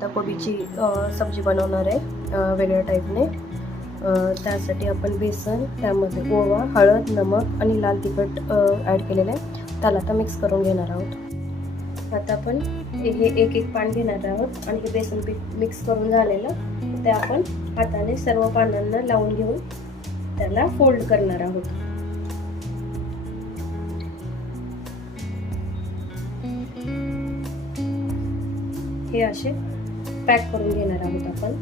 पत्ताकोबीची सब्जी बनवणार आहे वेगळ्या टाईपने। त्यासाठी आपण बेसन, त्यामध्ये ओवा, हळद, नमक आणि लाल तिखट ॲड केलेलं आहे। त्याला आता मिक्स करून घेणार आहोत। आता आपण हे एक पान घेणार आहोत आणि हे बेसन पीठ मिक्स करून झालेलं ते आपण हाताने सर्व पानांना लावून घेऊन त्याला फोल्ड करणार आहोत। हे असे पॅक करून घेणार आहोत आपण।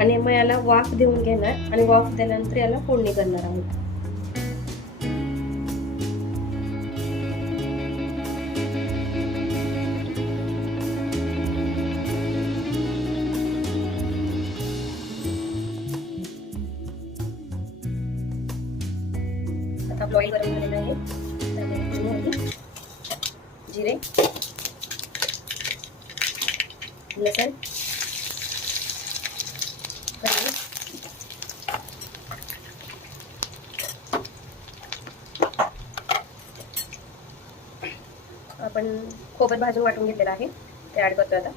आणि मग याला वाफ देऊन घेणार आणि वाफ दिल्यानंतर याला फोडणी करणार आहोत। आता आपलं ऑइल गरम झालेलं आहे, त्यामध्ये मोहरी, जिरे, लसूण, आपण खोबरं भाजून वाटून घेतलेलं आहे ते ऍड करतो आता।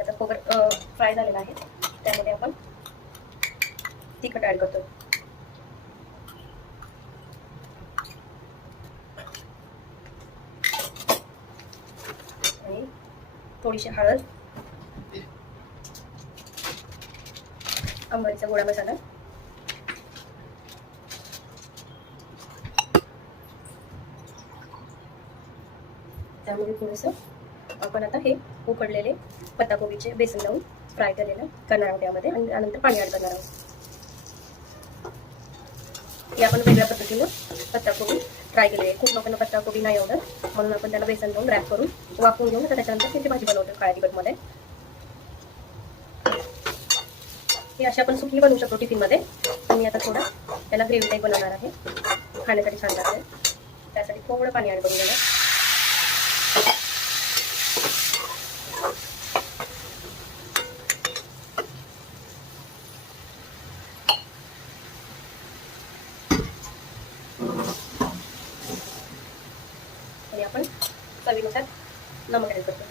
आता खोबरं फ्राय झालेलं आहे, त्यामध्ये आपण तिखट ऍड करतो। आणि थोडीशी हळद, अंबाडीचा गोडा मसाला, त्यामध्ये थोडंसं आपण आता हे उकडलेले पत्ताकोबीचे बेसन लावून फ्राय केलेलं करणार आहोत यामध्ये, आणि त्यानंतर पाणी ॲड करणार आहोत। हे आपण वेगळ्या पद्धतीनं पत्ताकोबी फ्राय केलेली आहे। खूप लोकांना पत्ताकोबी नाही आवडत, म्हणून आपण त्याला बेसन लावून रॅप करून वाफवून घेऊन त्याच्यानंतर त्याची भाजी बनवतो काळ्या तिखटमध्ये। हे अशी आपण सुकी बनवू शकतो टिफिनमध्ये। मी आता थोडं त्याला ग्रेव्ही टाईप बनवणार आहे, खाण्यासाठी छान लागते। त्यासाठी थोडं पाणी ॲड करून देणार। आणि आपण चवीनुसार नमक ॲड करतो।